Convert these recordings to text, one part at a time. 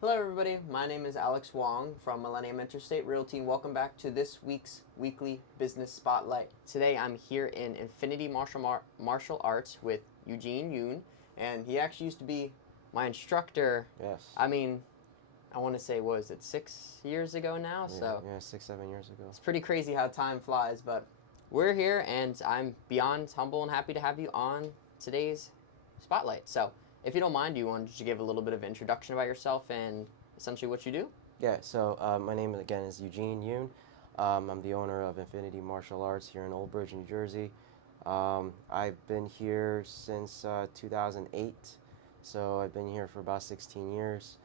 Hello everybody, my name is Alex Wong from Millennium Interstate Realty and welcome back to this week's weekly business spotlight. Today I'm here in Infinity Martial Arts with Eugene Yoon, and he actually used to be my instructor. Yes. I mean, I want to say, what was it, 6 years ago now? Yeah, 6, 7 years ago. It's pretty crazy how time flies, but we're here and I'm beyond humble and happy to have you on today's spotlight. So if you don't mind, do you want to give a little bit of introduction about yourself and essentially what you do? Yeah, so my name again is Eugene Yoon. I'm the owner of Infinity Martial Arts here in Old Bridge, New Jersey. I've been here since 2008, so I've been here for about 16 years.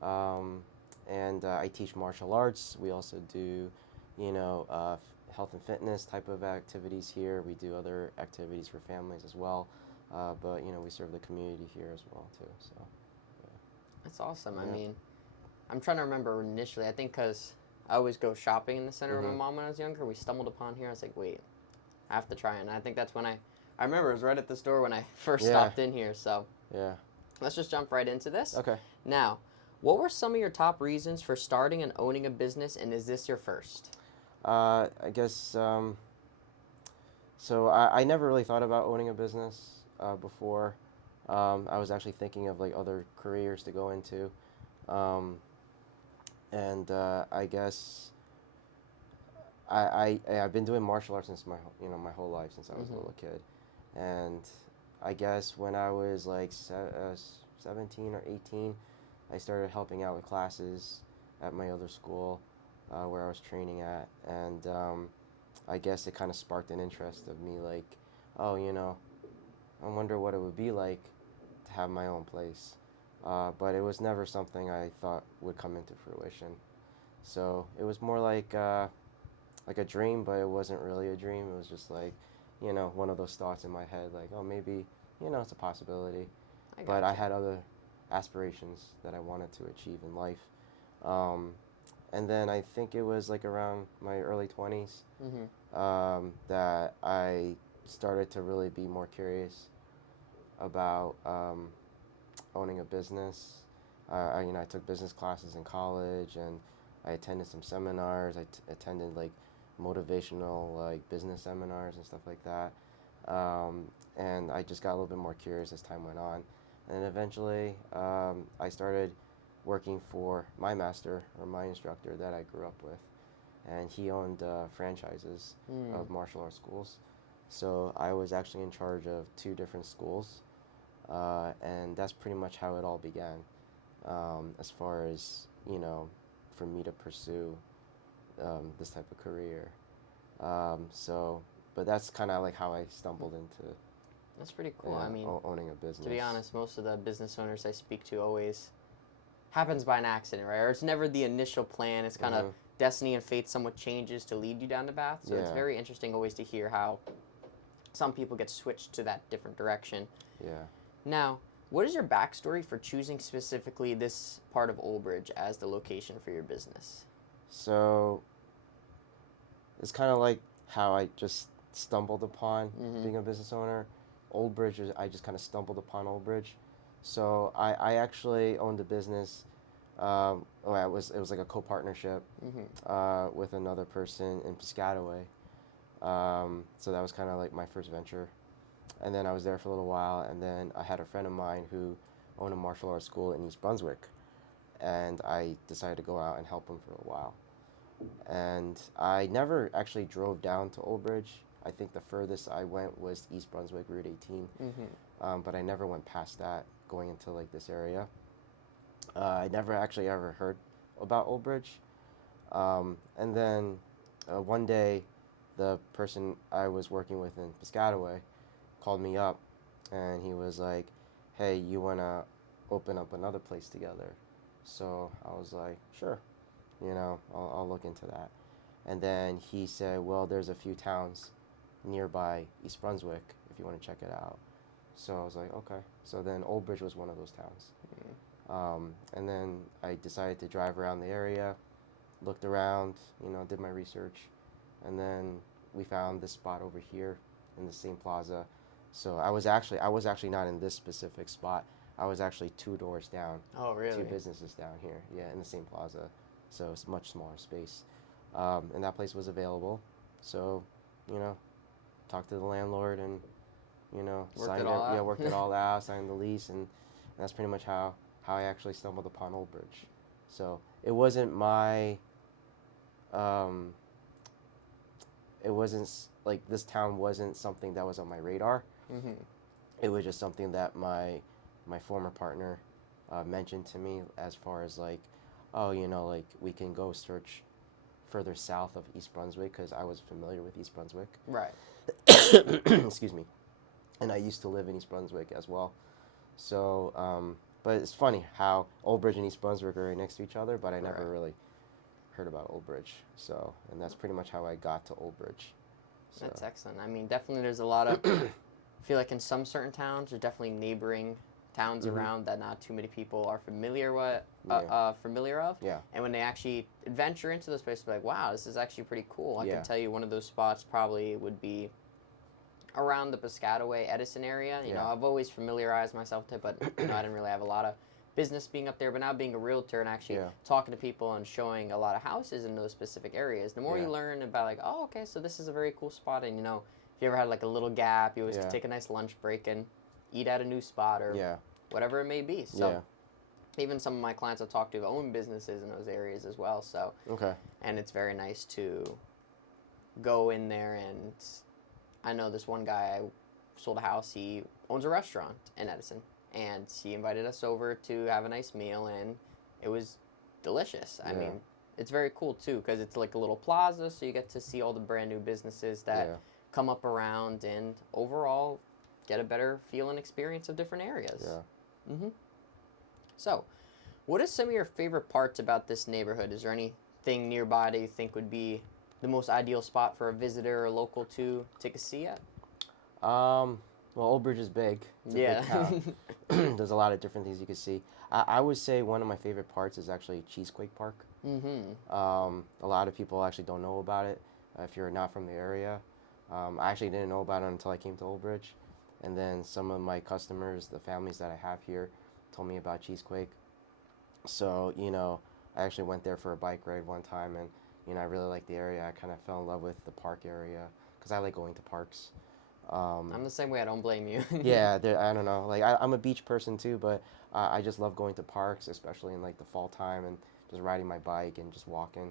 And I teach martial arts. We also do, health and fitness type of activities here. We do other activities for families as well. But we serve the community here as well too. So, yeah. That's awesome. Yeah. I mean, I'm trying to remember initially, I think because I always go shopping in the center with my mom when I was younger. We stumbled upon here. I was like, wait, I have to try it. And I think that's when I remember it was right at the store when I first stopped in here. So Yeah. let's just jump right into this. Okay. Now, what were some of your top reasons for starting and owning a business, and is this your first? I guess, so I never really thought about owning a business before. I was actually thinking of like other careers to go into. Um, and I guess I've been doing martial arts since my whole life, since I was a little kid. And I guess when I was like 17 or 18, I started helping out with classes at my other school where I was training at. And I guess it kind of sparked an interest of me like, oh, I wonder what it would be like to have my own place. But it was never something I thought would come into fruition. So it was more like a dream, but it wasn't really a dream. It was just like, one of those thoughts in my head, like, oh, maybe, it's a possibility. But I had other aspirations that I wanted to achieve in life. And then I think it was like around my early 20s that I started to really be more curious about owning a business. I took business classes in college, and I attended some seminars. I attended like motivational like business seminars and stuff like that. And I just got a little bit more curious as time went on. And then eventually, I started working for my master or my instructor that I grew up with, and he owned franchises of martial arts schools. So I was actually in charge of 2 different schools, and that's pretty much how it all began. As far as for me to pursue this type of career. But that's kind of like how I stumbled into. That's pretty cool. I mean, owning a business. to be honest, most of the business owners I speak to always happens by an accident, right? Or it's never the initial plan. It's kind of destiny and fate somewhat changes to lead you down the path. So it's very interesting always to hear how some people get switched to that different direction. Yeah. Now, what is your backstory for choosing specifically this part of Old Bridge as the location for your business? So it's kind of like how I just stumbled upon being a business owner. Old Bridge, I just kind of stumbled upon Old Bridge. So I actually owned a business. It was like a co-partnership with another person in Piscataway. So that was kind of like my first venture. And then I was there for a little while, and then I had a friend of mine who owned a martial arts school in East Brunswick, and I decided to go out and help him for a while. And I never actually drove down to Old Bridge. I think the furthest I went was East Brunswick, Route 18. But I never went past that going into like this area. I never actually ever heard about Old Bridge. And then one day, the person I was working with in Piscataway called me up, and he was like, hey, you want to open up another place together? So I was like, sure, I'll look into that. And then he said, well, there's a few towns nearby East Brunswick if you want to check it out. So I was like, okay. So then Old Bridge was one of those towns. And then I decided to drive around the area, looked around, did my research, and then we found this spot over here in the same plaza. So I was actually not in this specific spot. I was actually 2 doors down. Oh, really? 2 businesses down here. Yeah, in the same plaza. So it's much smaller space. And that place was available. So, you know, talked to the landlord and, Worked it all out. worked it all out, signed the lease, and that's pretty much how I actually stumbled upon Old Bridge. So it wasn't my, um, it wasn't like this town wasn't something that was on my radar. Mm-hmm. It was just something that my former partner mentioned to me as far as like, oh, like we can go search further south of East Brunswick because I was familiar with East Brunswick. Right. Excuse me. And I used to live in East Brunswick as well. So, but it's funny how Old Bridge and East Brunswick are right next to each other, but I never really heard about Old Bridge. So, and that's pretty much how I got to Old Bridge. So. That's excellent. I mean, definitely there's a lot of, I feel like in some certain towns, there's definitely neighboring towns around that not too many people are familiar of. Yeah. And when they actually venture into those places, they're like, wow, this is actually pretty cool. I Yeah. can tell you one of those spots probably would be around the Piscataway, Edison area. You know, I've always familiarized myself to it, but I didn't really have a lot of business being up there. But now being a realtor and actually talking to people and showing a lot of houses in those specific areas, the more you learn about like, oh, okay, so this is a very cool spot. And, if you ever had like a little gap, you always could take a nice lunch break and eat at a new spot or whatever it may be. So even some of my clients I've talked to own businesses in those areas as well. So, and it's very nice to go in there. And I know this one guy, I sold a house, he owns a restaurant in Edison, and he invited us over to have a nice meal, and it was delicious. I mean, it's very cool too, because it's like a little plaza, so you get to see all the brand new businesses that come up around, and overall get a better feel and experience of different areas. So, what are some of your favorite parts about this neighborhood? Is there anything nearby that you think would be the most ideal spot for a visitor or local to take a see at? Well, Old Bridge is big. It's a big town. There's a lot of different things you can see. I would say one of my favorite parts is actually Cheesequake Park. A lot of people actually don't know about it if you're not from the area. I actually didn't know about it until I came to Old Bridge. And then some of my customers, the families that I have here, told me about Cheesequake. So, I actually went there for a bike ride one time, and I really liked the area. I kind of fell in love with the park area because I like going to parks. I'm the same way. I don't blame you. Yeah, I don't know. Like I'm a beach person too, but I just love going to parks, especially in like the fall time, and just riding my bike and just walking,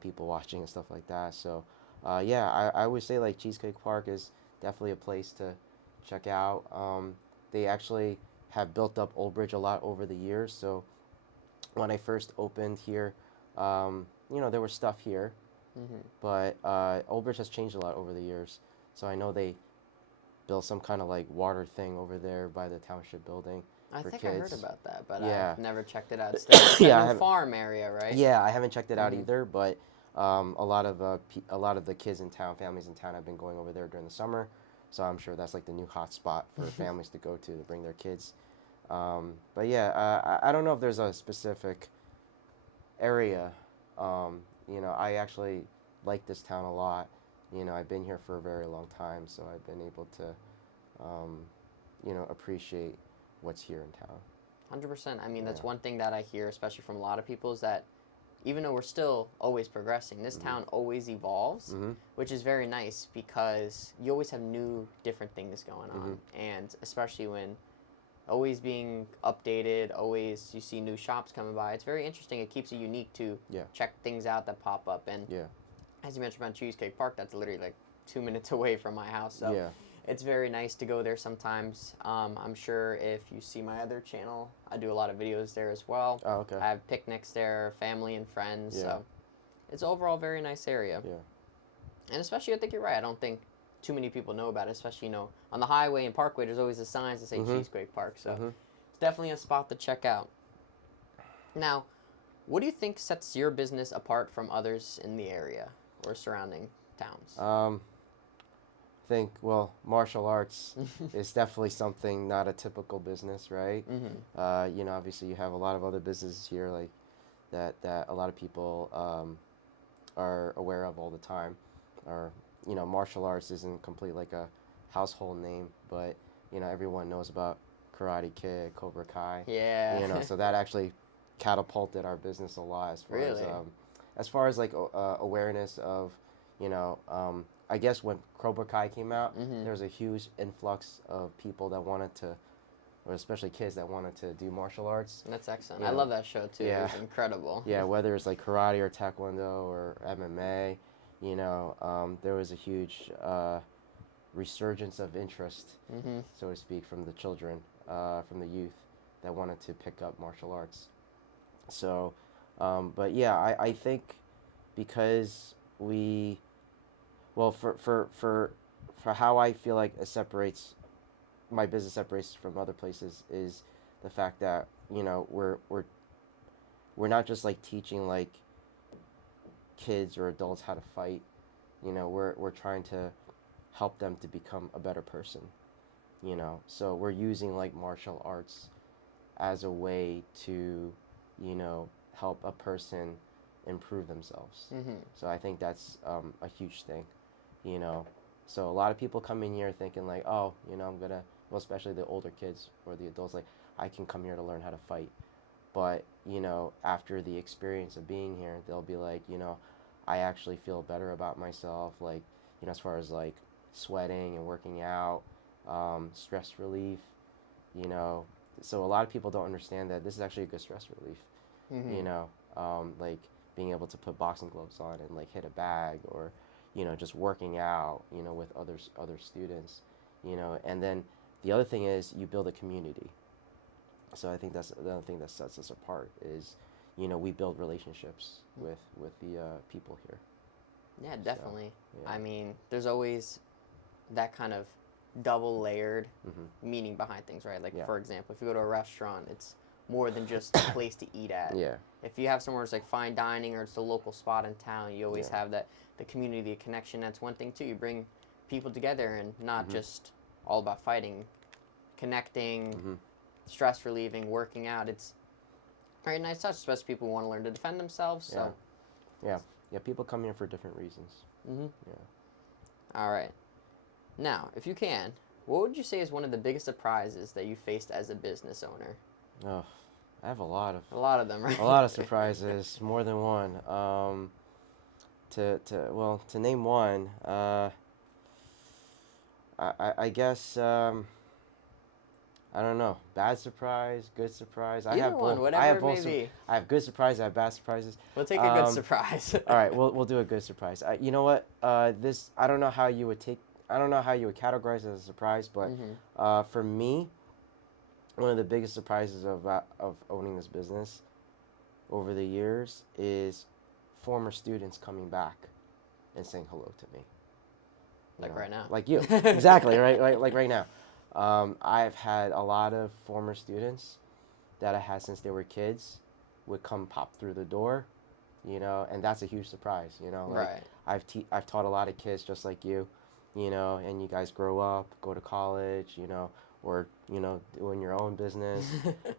people watching and stuff like that. So, I would say like Cheesecake Park is definitely a place to check out. They actually have built up Old Bridge a lot over the years. So when I first opened here, there was stuff here, but Old Bridge has changed a lot over the years. So I know they built some kind of like water thing over there by the township building for think kids. I heard about that, but I've never checked it out. It's a farm area, right? Yeah, I haven't checked it out either, but a lot of the kids in town, families in town, have been going over there during the summer. So I'm sure that's like the new hot spot for families to go to bring their kids. But yeah, I don't know if there's a specific area. I actually like this town a lot. I've been here for a very long time, so I've been able to, appreciate what's here in town. 100%. I mean, that's one thing that I hear, especially from a lot of people, is that even though we're still always progressing, this town always evolves, which is very nice because you always have new, different things going on. And especially when always being updated, always you see new shops coming by. It's very interesting. It keeps it unique to check things out that pop up. And as you mentioned about Cheesecake Park, that's literally like 2 minutes away from my house. So it's very nice to go there sometimes. I'm sure if you see my other channel, I do a lot of videos there as well. Oh, okay. I have picnics there, family and friends. So it's overall a very nice area. And especially, I think you're right. I don't think too many people know about it, especially, on the highway and parkway, there's always the signs that say Cheesecake Park. So it's definitely a spot to check out. Now, what do you think sets your business apart from others in the area or surrounding towns? I think, martial arts is definitely something, not a typical business, right? Obviously you have a lot of other businesses here like that a lot of people are aware of all the time. Or, martial arts isn't complete like a household name, but, everyone knows about Karate Kid, Cobra Kai. Yeah. You know, so that actually catapulted our business a lot Really? As far as like awareness of, you know, I guess when Cobra Kai came out, there was a huge influx of people that wanted to, or especially kids that wanted to do martial arts. That's excellent. You I know, love that show too. yeah. It was incredible. Yeah, whether it's like karate or taekwondo or MMA, you know, there was a huge resurgence of interest, so to speak, from the children, from the youth that wanted to pick up martial arts. So, but yeah, I think because well, for how I feel like it separates, my business separates from other places is the fact that, you know, we're not just like teaching like kids or adults how to fight. You know, we're trying to help them to become a better person. You know, so we're using like martial arts as a way to, you know, help a person improve themselves. So I think that's a huge thing, you know. So a lot of people come in here thinking like, oh, you know, I'm gonna, well, especially the older kids or the adults, like, I can come here to learn how to fight. But, you know, after the experience of being here, they'll be like, you know, I actually feel better about myself, like, you know, as far as like sweating and working out, stress relief, you know. So a lot of people don't understand that this is actually a good stress relief, you know, like being able to put boxing gloves on and like hit a bag, or, you know, just working out, you know, with other students, you know. And then the other thing is you build a community. So I think that's the other thing that sets us apart is, you know, we build relationships with the people here. Yeah, definitely. So, yeah. I mean, there's always that kind of double layered meaning behind things, right? Like, for example, if you go to a restaurant, it's more than just a place to eat at. Yeah. If you have somewhere it's like fine dining or it's a local spot in town, you always have that, the community, the connection. That's one thing too. You bring people together and not just all about fighting, connecting, stress relieving, working out. It's very nice touch, especially people who want to learn to defend themselves. So yeah, people come here for different reasons. Yeah. All right. Now, if you can, what would you say is one of the biggest surprises that you faced as a business owner? Oh, I have a lot of them, right? A lot of surprises, more than one. To name one, I guess I don't know. Bad surprise, good surprise. I Either have one, both. whatever I have it both. may be. I have good surprises. I have bad surprises. We'll take a good surprise. All right, we'll do a good surprise. You know what? This, I don't know how you would categorize it as a surprise, but for me, one of the biggest surprises of owning this business over the years is former students coming back and saying hello to me. Like right now. Like you. Exactly, right? Like right now. I've had a lot of former students that I had since they were kids would come pop through the door, you know, and that's a huge surprise, you know. Like, right. I've taught a lot of kids just like you know, and you guys grow up, go to college, you know, or, you know, doing your own business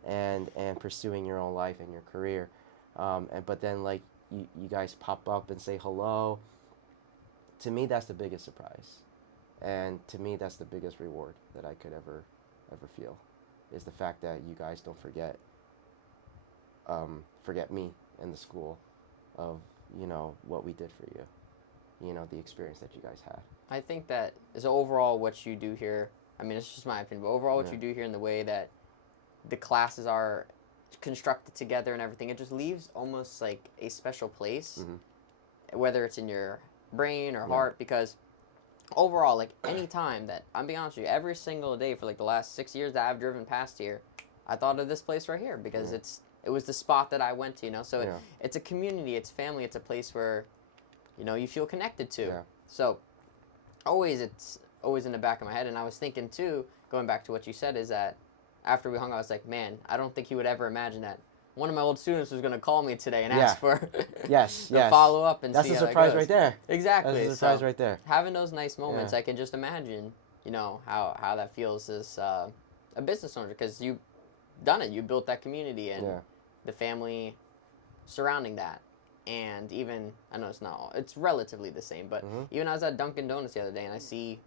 and pursuing your own life and your career. But then like you guys pop up and say hello. To me, that's the biggest surprise. And to me, that's the biggest reward that I could ever feel, is the fact that you guys don't forget me and the school of, you know, what we did for you, you know, the experience that you guys had. I think that is overall what you do here. I mean, it's just my opinion, but overall what you do here and the way that the classes are constructed together and everything, it just leaves almost like a special place, whether it's in your brain or heart, because overall, like, any time that, I'm being honest with you, every single day for like the last 6 years that I've driven past here, I thought of this place right here because it was the spot that I went to, you know. So it's a community, it's family, it's a place where, you know, you feel connected to. So it's always in the back of my head. And I was thinking too, going back to what you said, is that after we hung out, I was like, man, I don't think he would ever imagine that one of my old students was going to call me today and ask for follow up and that's see a how surprise it goes. right there. Exactly. That's a surprise right there. Having those nice moments, I can just imagine, you know, how that feels as a business owner, because you've done it. You built that community and the family surrounding that. And even, I know it's relatively the same, but even I was at Dunkin' Donuts the other day and I see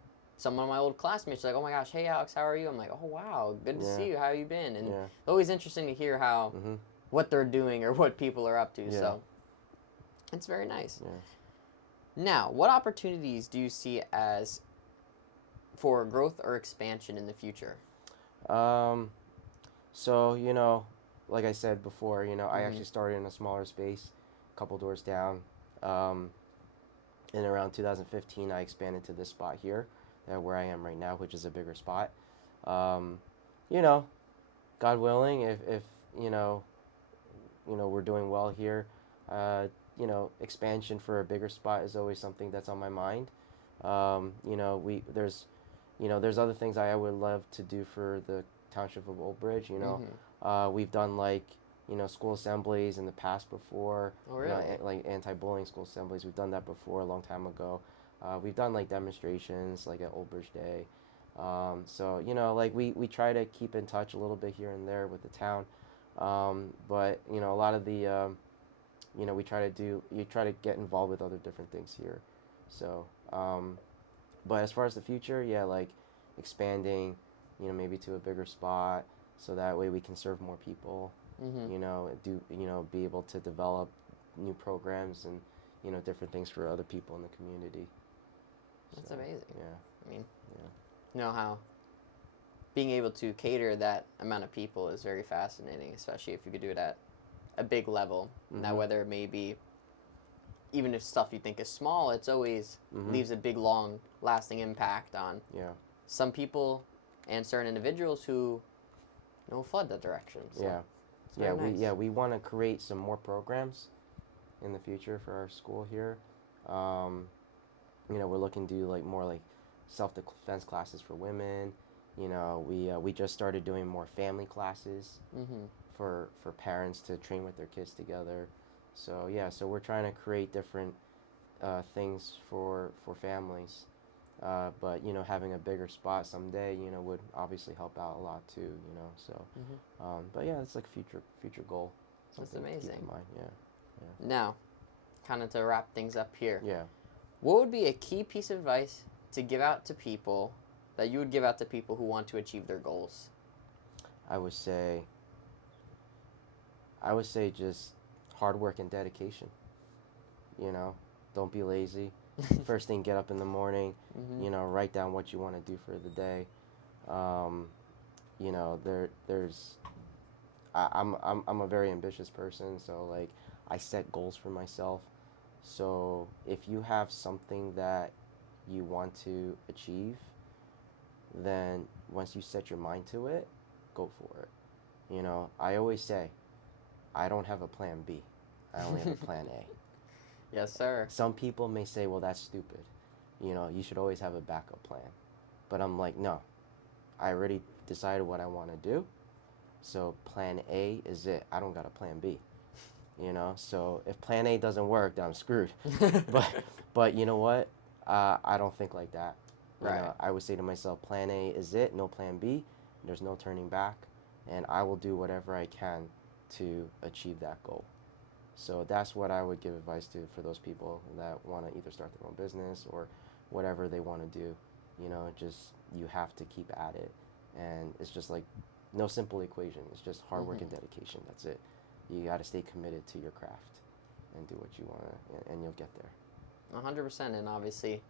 some of my old classmates are like, oh my gosh, hey Alex, how are you? I'm like, oh wow, good to see you. How you been? And it's always interesting to hear how what they're doing or what people are up to. So it's very nice. Yeah. Now, what opportunities do you see as for growth or expansion in the future? So, like I said before, I actually started in a smaller space, a couple doors down. In around 2015, I expanded to this spot here, where I am right now, which is a bigger spot. You know, God willing, if we're doing well here, expansion for a bigger spot is always something that's on my mind. There's other things I would love to do for the township of Old Bridge. We've done school assemblies in the past before. Oh, really? Like anti-bullying school assemblies. We've done that before a long time ago. We've done demonstrations like at Old Bridge Day. So we try to keep in touch a little bit here and there with the town. But a lot of the you try to get involved with other different things here. So but as far as the future, expanding, maybe to a bigger spot, so that way we can serve more people. Be able to develop new programs and different things for other people in the community. That's amazing. Yeah. I mean, how being able to cater that amount of people is very fascinating, especially if you could do it at a big level. Now, whether it may be, even if stuff you think is small, it's always leaves a big, long, lasting impact on some people and certain individuals who flood that direction. So nice. We want to create some more programs in the future for our school here. We're looking to do more self-defense classes for women. We just started doing more family classes for parents to train with their kids together. So we're trying to create different things for families. But having a bigger spot someday, would obviously help out a lot too. So. But it's like future goal. That's amazing. To keep in mind. Yeah. Now, kind of to wrap things up here. Yeah. What would be a key piece of advice to give out to people that you would give out to people who want to achieve their goals? I would say just hard work and dedication. Don't be lazy. First thing, get up in the morning. Write down what you want to do for the day. I'm a very ambitious person, so I set goals for myself. So if you have something that you want to achieve, then once you set your mind to it, go for it. I always say, I don't have a plan B. I only have a plan A. Yes, sir. Some people may say, well, that's stupid. You should always have a backup plan. But I'm like, no. I already decided what I want to do. So plan A is it. I don't got a plan B. So if plan A doesn't work, then I'm screwed. But you know what? I don't think like that. I would say to myself, plan A is it, no plan B. There's no turning back. And I will do whatever I can to achieve that goal. So that's what I would give advice to for those people that want to either start their own business or whatever they want to do. You have to keep at it. And it's just no simple equation. It's just hard work and dedication. That's it. You got to stay committed to your craft and do what you want to, and you'll get there. 100%. And obviously,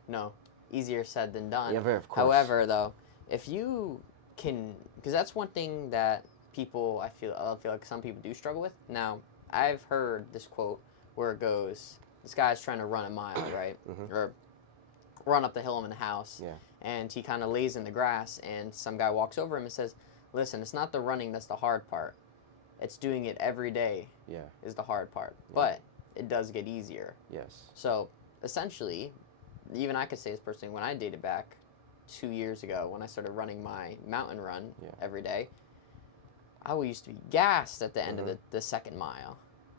easier said than done. Yeah, of course. However, though, if you can, because that's one thing that people, I feel like some people do struggle with. Now, I've heard this quote where it goes, this guy's trying to run a mile, right? Or run up the hill in a house. Yeah. And he kind of lays in the grass, and some guy walks over him and says, listen, it's not the running that's the hard part. It's doing it every day is the hard part. Yeah. But it does get easier. Yes. So, essentially, even I could say this personally, when I dated back 2 years ago, when I started running my mountain run every day, I used to be gassed at the end of the second mile.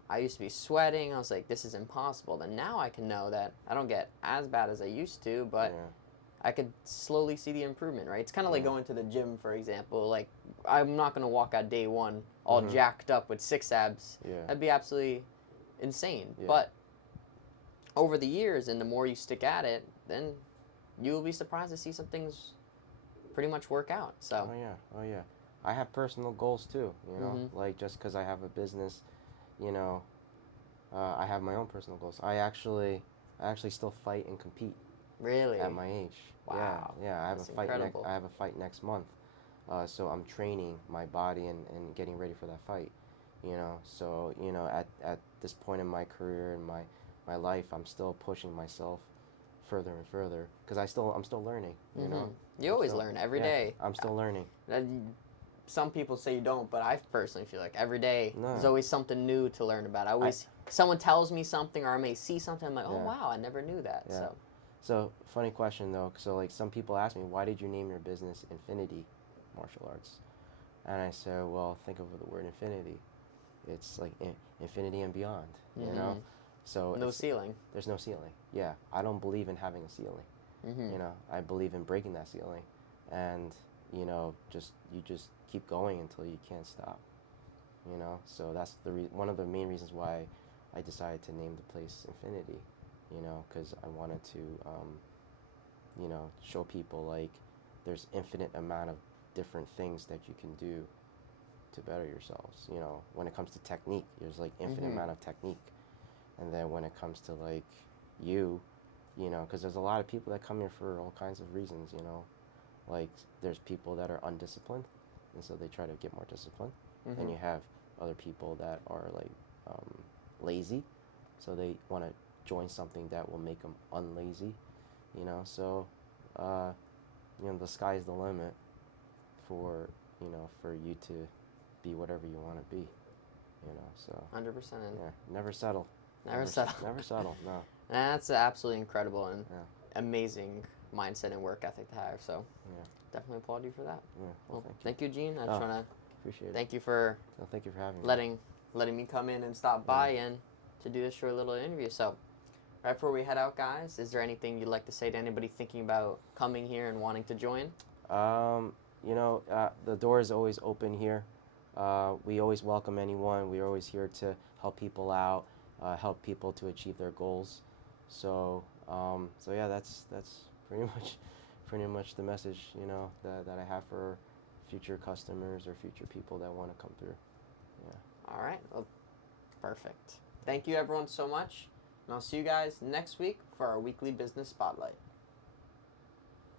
I used to be sweating. I was like, this is impossible. Then now I can know that I don't get as bad as I used to, but I could slowly see the improvement, right? It's kind of like going to the gym, for example. I'm not going to walk out day one all jacked up with 6 abs. Yeah. That'd be absolutely insane. Yeah. But over the years, and the more you stick at it, then you will be surprised to see some things pretty much work out. So. Oh yeah. I have personal goals too. You know, like just because I have a business, you know, I have my own personal goals. I actually still fight and compete. Really? At my age. Wow. Yeah. I have That's a fight. incredible. I have a fight next month. So I'm training my body and getting ready for that fight. You know, so you know, at this point in my career and my life, I'm still pushing myself further and further because I'm still learning. You know. You always learn every day. I'm still learning. Some people say you don't, but I personally feel like every day No. there's always something new to learn about. Someone tells me something, or I may see something, I'm like, oh wow, I never knew that. Yeah. So funny question though. So like some people ask me, why did you name your business Infinity Martial Arts? And I said, well, think of the word infinity. It's like infinity and beyond. You know. So no ceiling. There's no ceiling. Yeah, I don't believe in having a ceiling. You know, I believe in breaking that ceiling, and you know, you just keep going until you can't stop. You know, so that's one of the main reasons why I decided to name the place Infinity. You know, because I wanted to, you know, show people like there's infinite amount of different things that you can do to better yourselves. You know, when it comes to technique, there's like infinite amount of technique, and then when it comes to like you know, because there's a lot of people that come here for all kinds of reasons. You know, like there's people that are undisciplined, and so they try to get more discipline. And you have other people that are like lazy, so they want to join something that will make them unlazy. You know, so you know, the sky's the limit for for you to be whatever you want to be. You know, so 100%. Yeah, never settle. Never settle. Never settle. No. That's absolutely incredible and amazing mindset and work ethic to have. So definitely applaud you for that. Yeah. Well, thank you, Eugene. I just want to appreciate it. thank you for thank you for having me. letting me come in and stop by and to do this short little interview. So right before we head out, guys, is there anything you'd like to say to anybody thinking about coming here and wanting to join? You know, the door is always open here. We always welcome anyone. We're always here to help people out, help people to achieve their goals. So, so yeah, that's pretty much the message, you know, that I have for future customers or future people that want to come through. Yeah. All right. Well, perfect. Thank you, everyone, so much. And I'll see you guys next week for our weekly business spotlight.